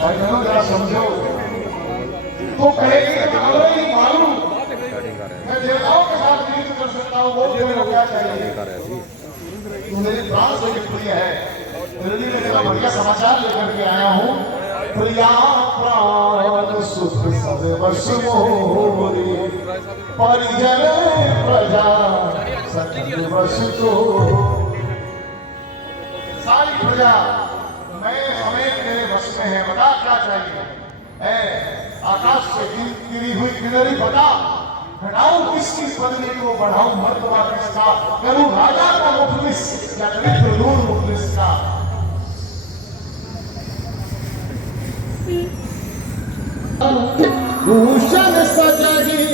भाई बहनों जरा समझो। तो कहेगी मालूम मैं देवताओं के साथ युद्ध कर सकता हूँ, वो क्या चाहिए? तू मेरी प्राण से भी प्रिय है, तेरे लिए मैं तेरा बढ़िया समाचार लेकर के आया हूँ। प्रिया प्राण सुख सर्वस्व मोरी, परिजन प्रजा सर्वस्व तो। सारी प्रजा मैं हमें मेरे वश में है, बता क्या चाहिए? आकाश से गिरी हुई किनारी बता, घटाऊं किसकी पदवी को, बढ़ाऊं मर्तबा किसका, करूं राजा का मुखलिस या दरिद्र मुखलिस का। भूषण सजगी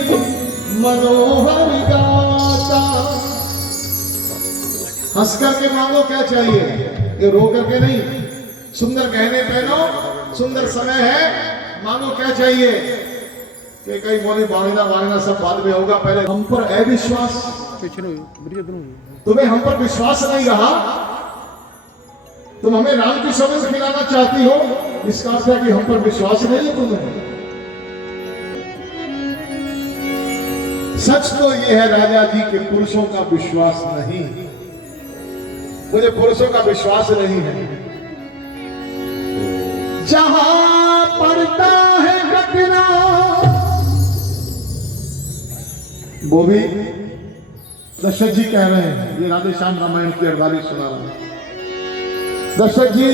मनोहर गाता। हंस करके मांगो क्या चाहिए, ये रो करके नहीं। सुंदर गहने पहनो, सुंदर समय है, मांगो क्या चाहिए? कि कई बोले बांगना सब बाद में होगा, पहले हम पर अविश्वास, तुम्हें हम पर विश्वास नहीं रहा, तुम हमें राम की सौगंध खिलाना चाहती हो, इसका अर्थ है कि हम पर विश्वास नहीं है तुम्हें। सच तो यह है राजा जी के पुरुषों का विश्वास नहीं, मुझे पुरुषों का विश्वास नहीं है। जहां पड़ता है घटना, वो भी दशरथ जी कह रहे हैं, ये राधे श्याम रामायण की 48 सुना रहा है। दशरथ जी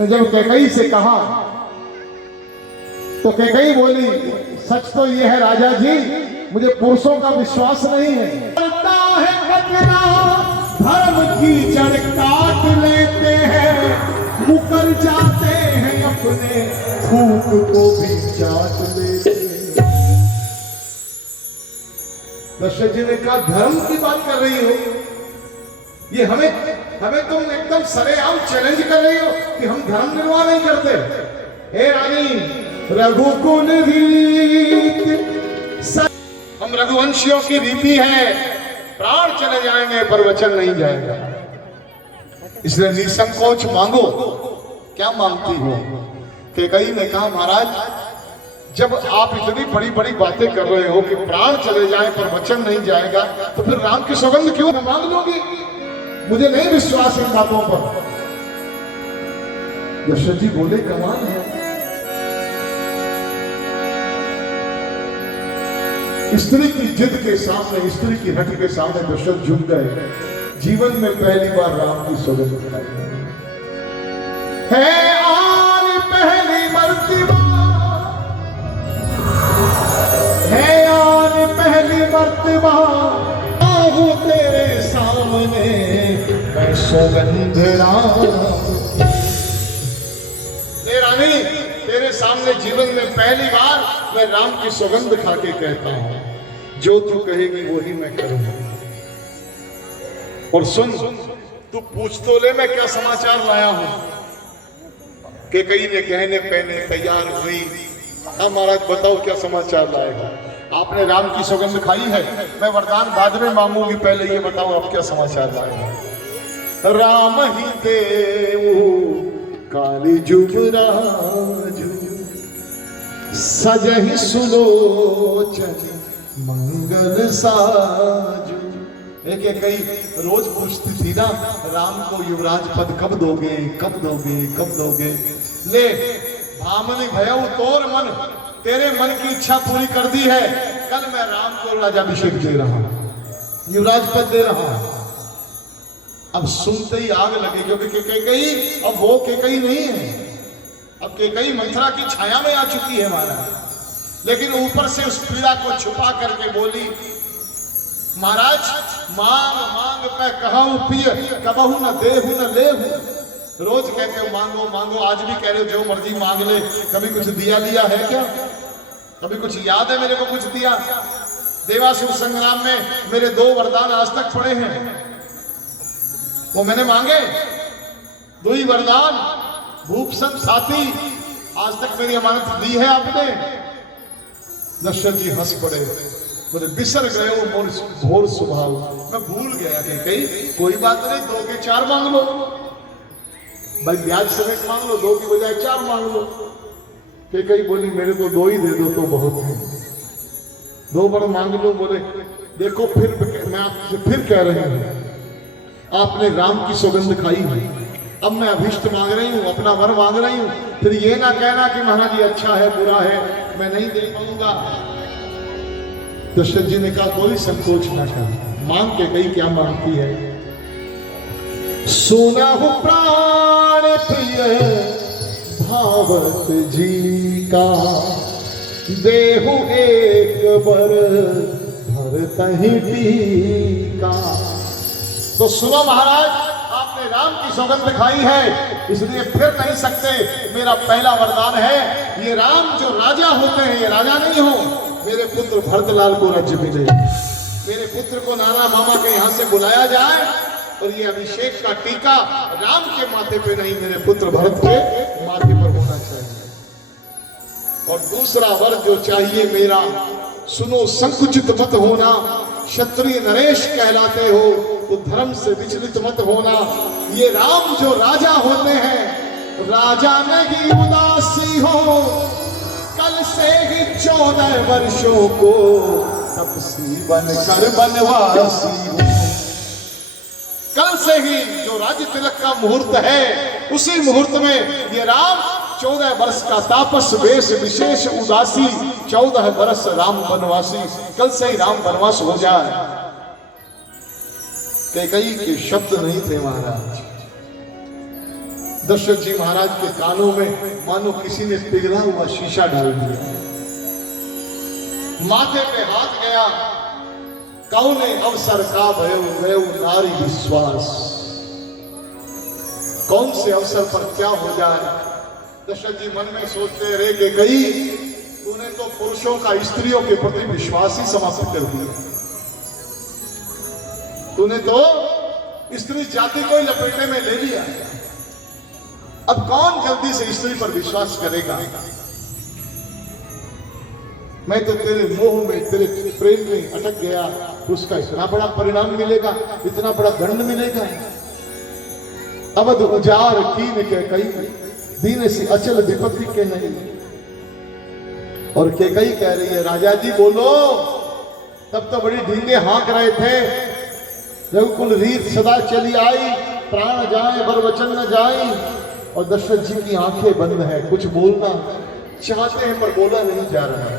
ने जब कैकई से कहा तो कैकई बोली, सच तो ये है राजा जी, मुझे पुरुषों का विश्वास नहीं है। पड़ता है घटना, धर्म की जड़ काट लेते हैं, मुकर जाते हैं अपने फूक को भी चाट लेते हैं। दशरथ जी ने कहा, धर्म की बात कर रही हो, ये हमें तुम एकदम सरेआम चैलेंज कर रही हो कि हम धर्म निर्वाह नहीं करते। हे रानी, रघुकुल रीत, हम रघुवंशियों की रीति है, प्राण चले जाएंगे पर वचन नहीं जाएगा, इसलिए निसंकोच मांगो। क्या मांगती हो? कैकई ने कहा, महाराज जब आप इतनी बड़ी बड़ी बातें कर रहे हो कि प्राण चले जाएं पर वचन नहीं जाएगा, तो फिर राम की सौगंध क्यों मांग लोगी? मुझे नहीं विश्वास इन बातों पर। दशरथ जी बोले, कमाल है, स्त्री की जिद के सामने, स्त्री की हट के सामने दशरथ झुक गए। जीवन में पहली बार राम की सौगंध खाई है। आन पहली मर्तबा है, आन पहली मर्तबा आहू तेरे सामने मैं सौगंध राम। रानी, तेरे सामने जीवन में पहली बार मैं राम की सौगंध खा के कहता हूं, जो तू कहेगी वही मैं करूंगा। और सुन, तू पूछ तो ले मैं क्या समाचार लाया हूं। कैकई ने गहने पहने तैयार हुई। हाँ महाराज, बताओ क्या समाचार लाएगा? आपने राम की सौगंध खाई है, मैं वरदान बाद में मांगूंगी, पहले ये बताओ आप क्या समाचार लाएगा। राम ही देव काली जुबराज, सजहि सुलोचन मंगल साजु। एक कई रोज पूछती थी ना, राम को युवराज पद कब दोगे, कब दोगे, कब दोगे? ले भामनी भयउ तोर मन, तेरे मन की इच्छा पूरी कर दी है। कल मैं राम को राजाभिषेक दे रहा हूं, युवराज पद दे रहा हूं। अब सुनते ही आग लगी, क्योंकि कैकई अब वो कैकई नहीं है, अब कैकई मंथरा की छाया में आ चुकी है महाराज। लेकिन ऊपर से उस पीड़ा को छुपा करके बोली, महाराज मांग मांग पे कहूं पिय, कबहू न देहू न लेहू। रोज कहते हो मांगो मांगो, आज भी कह रहे हो जो मर्जी मांग ले। कभी कुछ दिया लिया है क्या? कभी कुछ याद है मेरे को कुछ दिया? देवासुर संग्राम में मेरे 2 वरदान आज तक पड़े हैं, वो मैंने मांगे। 2 ही वरदान, भूपसम साथी, आज तक मेरी अमानत दी है आपने। दशरथ जी हंस पड़े, बोले बिसर गए वो मोर भोर स्वभाव, मैं भूल गया कि कहीं कोई बात नहीं, 2 के 4 मांग लो। भाई ब्याज समेत मांग लो, 2 की बजाय 4 मांग लो। कई बोली मेरे को 2 ही दे दो तो बहुत है, 2 बार मांग लो। बोले देखो फिर मैं आपसे फिर कह रही हूं, आपने राम की सौगंध खाई है, अब मैं अभिष्ट मांग रही हूं, अपना वर मांग रही हूं, फिर ये ना कहना कि महाराज ये अच्छा है बुरा है, मैं नहीं दे पाऊंगा। दशरथ जी ने कहा कोई संकोच ना कर, मांग के कही क्या मांगती है। सुना हूं प्राण प्रिय भावत जी का, देहु एक बर धरतहि टीका। तो सुनो महाराज, आपने राम की सौगंध खाई है, इसलिए फिर नहीं सकते। मेरा पहला वरदान है, ये राम जो राजा होते हैं ये राजा नहीं हो। मेरे पुत्र भरतलाल को राज्य मिले, मेरे पुत्र को नाना मामा के यहाँ से बुलाया जाए, और ये अभिषेक का टीका राम के माथे पे नहीं, मेरे पुत्र भरत के माथे पर होना चाहिए। और दूसरा वर जो चाहिए मेरा, सुनो संकुचित मत होना, क्षत्रिय नरेश कहलाते हो तो धर्म से विचलित मत होना। ये राम जो राजा होते हैं, राजा में ही उदासी हो, कल से ही 14 वर्षों को तपसी बनकर बनवासी हो। कल से ही जो राज्य तिलक का मुहूर्त है, उसी मुहूर्त में ये राम 14 वर्ष का तापस वेश विशेष उदासी, 14 वर्ष राम वनवासी, कल से ही राम वनवास हो जाए। कैकेयी के शब्द नहीं थे महाराज। दशरथ जी महाराज के कानों में मानो किसी ने पिघला हुआ शीशा डाल दिया। माथे पे हाथ गया, कौने अवसर का भयो नारी विश्वास। कौन से अवसर पर क्या हो जाए। दशरथ जी मन में सोचते रहे कि कैकेयी तूने तो पुरुषों का स्त्रियों के प्रति विश्वास ही समाप्त कर दिया। तूने तो स्त्री जाति को ही लपेटने में ले लिया। अब कौन जल्दी से स्त्री पर विश्वास करेगा। मैं तो तेरे मोह में, तेरे प्रेम में अटक गया, उसका इतना बड़ा परिणाम मिलेगा, इतना बड़ा दंड मिलेगा। अवध उजार कीन के कई दीन से अचल विपत्ति के नहीं। और कैकेयी कह रही है राजा जी बोलो। तब तो बड़ी ढींगे हाँक रहे थे, रघुकुल रीत सदा चली आई, प्राण जाए बर वचन न जाए। और दशरथ जी की आंखें बंद है, कुछ बोलना चाहते हैं पर बोला नहीं जा रहा है।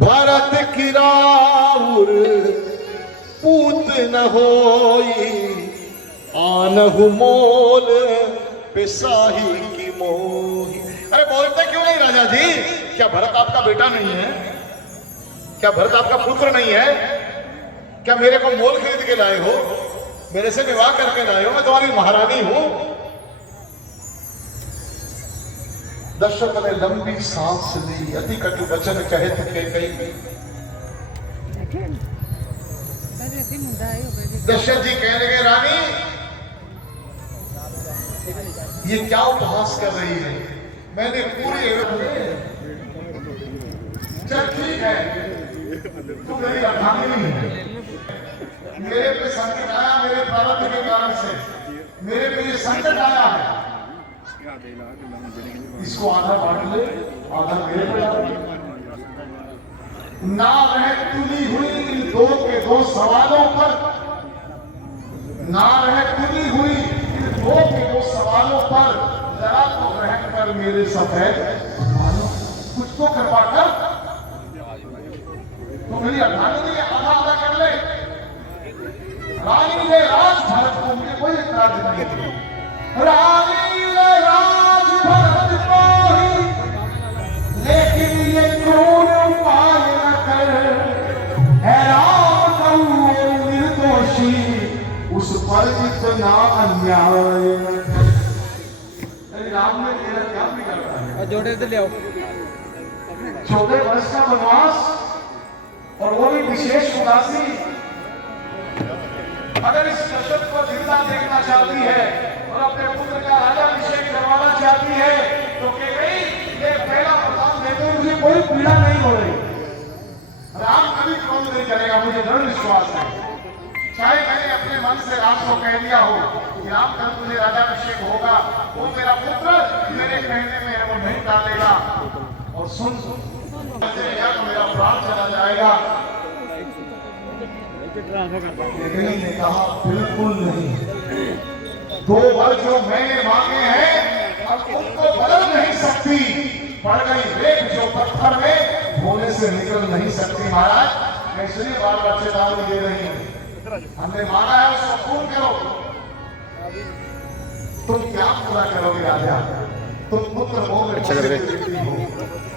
भारत की राउर पूत न होई, आनहु मोल पिसाही की मोही। अरे बोलते क्यों नहीं राजा जी? क्या भरत आपका बेटा नहीं है? क्या भरत आपका पुत्र नहीं है? क्या मेरे को मोल खरीद के लाए हो? मेरे से विवाह करके लाए हो? मैं तुम्हारी महारानी हूं। दशरथ ने लंबी सांस ली, अति कटु वचन कहत कैकेयी। दशरथ जी कहने लगे रानी ये क्या उपहास कर रही है? मैंने पूरी चल ठीक है, तू मेरी अर्धांगिनी है। मेरे पे संकट आया, मेरे प्रारब्ध के कारण से मेरे पे ये संकट आया है, इसको आधा बांट ले, आधा मेरे पे डाल। ना रह तुली हुई इन 2 के 2 सवालों पर, ना रह तुली हुई इन 2 के 2 सवालों पर, जरा तो रहम कर मेरे सफेद मानो, कुछ तो करवा कर। तो मेरी अर्धांगिनी आधा आधा कर ले। रानी ने राज भरत को, मुझे कोई इतराज नहीं है। रानी ने राज भरत को ही, लेकिन ये क्रूर उपाय न कर, है राम कहूँ निर्दोषी, उस पर इतना अन्याय। राम ने तेरा क्या बिगाड़ा है? जोड़े ले आओ। 14 वर्ष का वनवास और वो भी विशेष उदासी। अगर इस दशरथ को जिंदा देखना चाहती है और अपने पुत्र का राजाभिषेक करवाना चाहती है तो कैकेयी ये पहला प्रताप देते मुझे कोई पीड़ा नहीं हो रही। राम कभी क्रोध नहीं करेगा, मुझे दृढ़ विश्वास है। चाहे मैंने अपने मन से राम को कह दिया हो कि राम कल तुझे राजाभिषेक होगा, वो मेरा पुत्र मेरे कहने में वो नहीं टालेगा। और सुन या तो मेरा प्राण चला जाएगा। लेकिन ने कहा बिल्कुल नहीं, 2 वर जो मैंने मांगे हैं अब उनको बदल नहीं सकती। पड़ गई रेत जो पत्थर में भोले से निकल नहीं सकती। महाराज मैं इसलिए बार बार चेतावनी दे रही हूँ, हमने मांगा है उसको पूर्ण करो। तुम क्या पूरा करोगे राजा? तुम पुत्र हो,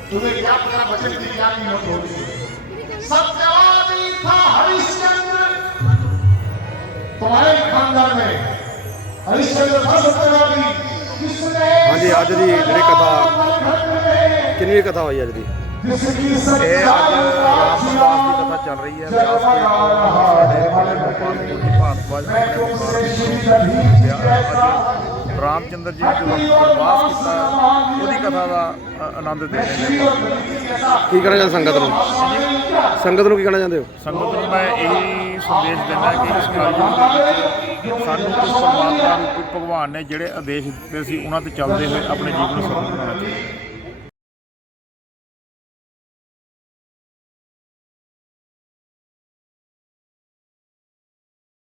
तुम्हें क्या पता बचन की क्या कीमत होगी? सत्यवादी था हरिश्चंद्र, तुम्हारे खानदान में हरिश्चंद्र था सत्यवादी। हाँ जी, अज की जी कथा किन्नी कथा हुई अज की ਇਹ ਅੱਜ ਰਾਮ ਪ੍ਰਸਾਦ ਦੀ ਕਥਾ ਚੱਲ ਰਹੀ ਹੈ। ਵਿਆਸ ਕੇ ਸਾਡੇ ਭਾਰਤਵਾਜ ਅੱਜ ਰਾਮਚੰਦਰ ਜੀ ਨੇ ਜੋ ਵਨਵਾਸ ਕੀਤਾ ਉਹਦੀ ਕਥਾ ਦਾ ਆਨੰਦ ਦੇ ਰਹੇ ਨੇ। ਕੀ ਕਹਿਣਾ ਚਾਹੁੰਦੇ ਸੰਗਤ ਨੂੰ ਕੀ ਕਹਿਣਾ ਚਾਹੁੰਦੇ ਹੋ? ਸੰਗਤ ਨੂੰ ਮੈਂ ਇਹੀ ਸੰਦੇਸ਼ ਦਿੰਦਾ ਕਿ ਇਸ ਕਲਯੁਗ ਦੇ ਵਿੱਚ ਸਾਨੂੰ ਕੋਈ ਪਰਮਾਤਮਾ ਰੂਪੀ ਭਗਵਾਨ ਨੇ ਜਿਹੜੇ ਆਦੇਸ਼ ਦਿੱਤੇ ਸੀ ਉਹਨਾਂ ਤੇ ਚੱਲਦੇ ਹੋਏ ਆਪਣੇ ਜੀਵਨ ਨੂੰ ਸਫਲ ਬਣਾਉਣਾ ਚਾਹੀਦਾ।